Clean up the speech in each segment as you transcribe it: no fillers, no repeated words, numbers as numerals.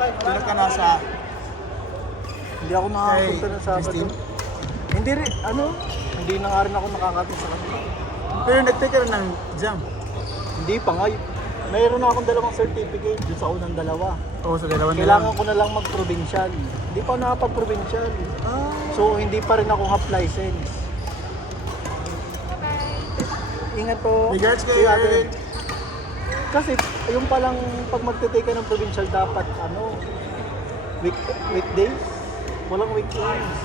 Kailan ka nasa Hindi ako nakakapunta ng Sabado. Christine? Hindi rin, hindi na nga rin ako nakakatin sa kanila. Pero nag-take ka rin ng exam. Hindi pa nga. Mayroon na akong dalawang certificate doon sa unang dalawa. Oo, sa dalawa na lang. Kailangan ko na lang mag-provincial. Hindi pa ako nakapag-provincial. Ah, So, hindi pa rin ako half license. Ingat po. regards kay Si ate. Erin. Kasi, yung palang pag magte-take ka ng provincial, dapat weekdays? Walang weekends.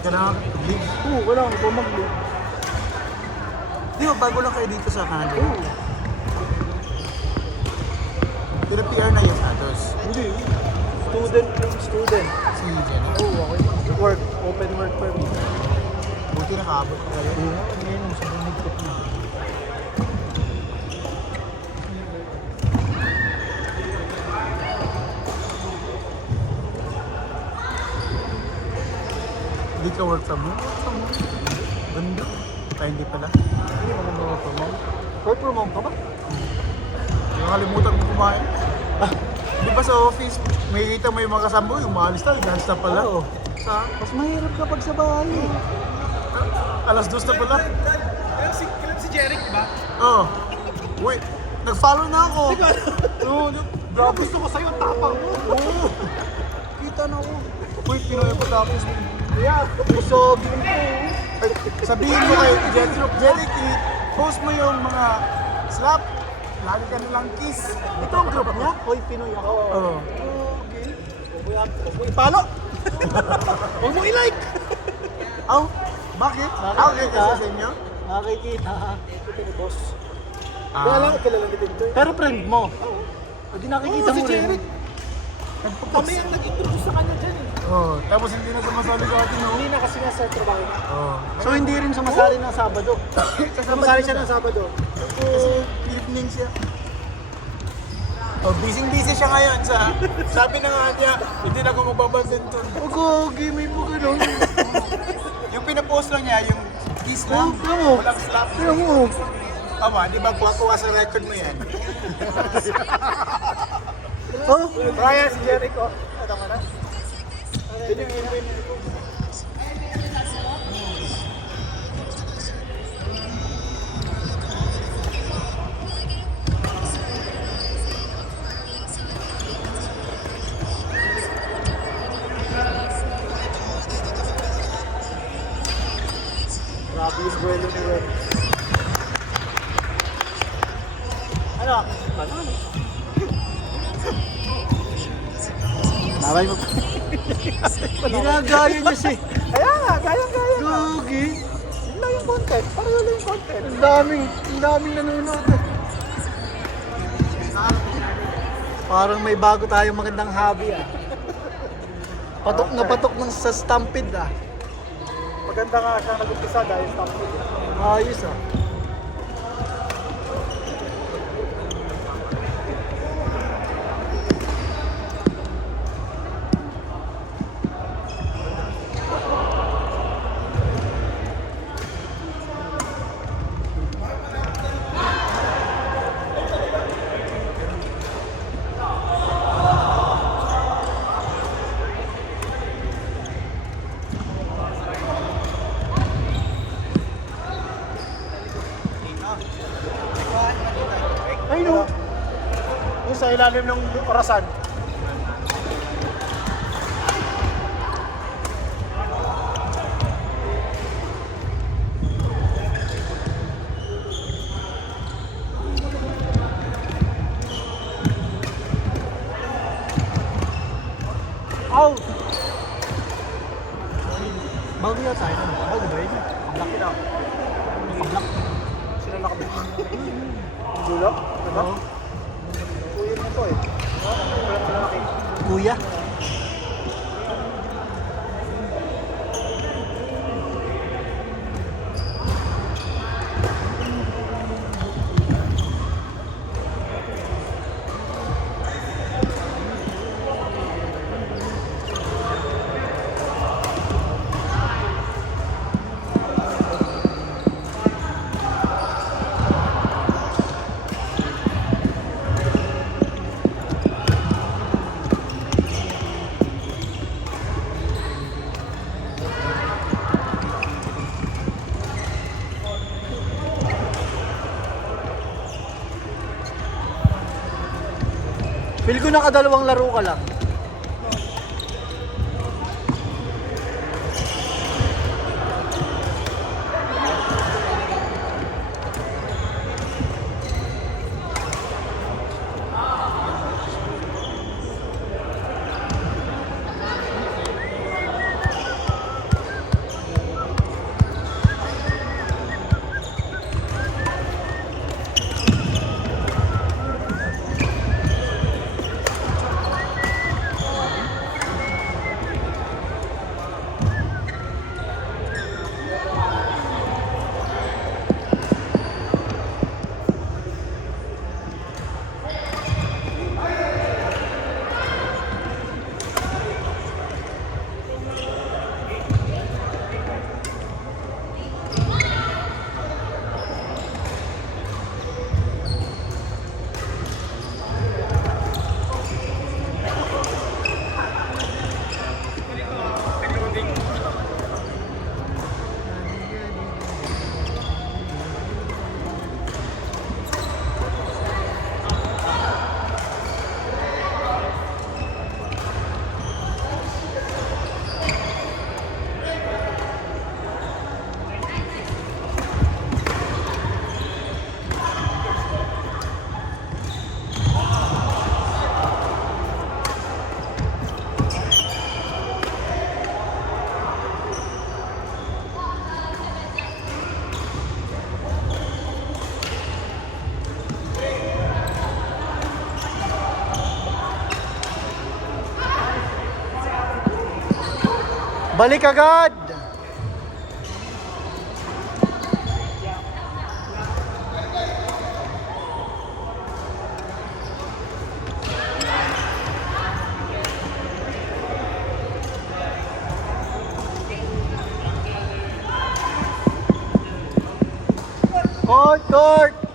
Kailangan leave. Oo, wala akong mag-leave. Di ba, bago lang kayo dito sa Canada? Oo. Pero PR na yung status. Hindi. Student. Si Jenny. Oo, okay. Work. Open work permit. Buti nakaabot ko kayo. Oo, ngayon, sa bumigkot na. Hindi ka work from home? Work from home. Ganda. Kaya hindi pala. Hindi mo naman work from home. Work from home ka ba? Nakalimutan ko kumain. Di ba sa office, may kita mo yung mga kasama mo, umalis na, dance na pala. Oo. Sa Mas mahirap kapag sa bahay. alas 2 na pala. Kilala si Jeric, di ba? Oo. Wait, nag-follow na ako. Oo, grabe. Gusto ko sa'yo, tapang mo. Oo. Kita na ako. Uy, Pinoy pa tapos. Yeah, usogin ko. Ay, sabihin mo kay Jeric, post mo yung mga slap. Lagi ka nilang kiss. Ito ang group niya? Hoy, Pinoy ako. Oo. Okay. Huwag mo ipalo. Huwag mo i-like. Aw, bakit? Aw, okay kasi sa inyo? Nakikita. Ito ni boss. Ah. Kaya lang, kilala ni Victor. Pero friend mo. Hindi nakikita Oo, si mo rin. Jeric. Kami ang nag-introduce sa kanya dyan eh. Oo, tapos hindi na sumasali sa atin, no? Hindi na kasi nga sa trabaho niya. Oo. So hindi rin sumasali ng Sabado. Sumasali siya ng Sabado. Kasi evening siya. Oh, busy siya ngayon sa sabi na nga niya, hindi na ako magbabandin to. Gogi, may po ganun. Yung pinapost lang niya, yung kiss Oh, lang, mo. walang slap. Tingnan mo. Tama, di ba kuha sa record mo yan? Oh, Brian, si Jeric, oh. Ito ka na. Yun yung email. grabe yung buwelo ni Ren. Ano? Naway mo. Ginagaya niya si Kaya nga, kaya-kaya. Gogi. Yun lang yung content. Parang yun lang yung content. Ang daming nanonood. Parang may bago tayong magandang hobby Patok na patok ng sa Stampede Maganda nga siya nag-umpisa dahil Stampede. Ayos Ay no! Yung sa ilalim ng orasan. Aw! Bago na tayo. Bago ba yun? Laki na. Nakablak. Sila nakabit. Dulo? Diba? Uwi mo to eh. Wala pala laki. Kuya. Feel ko nakadalawang laro ka lang. Balik agad! Court! Court!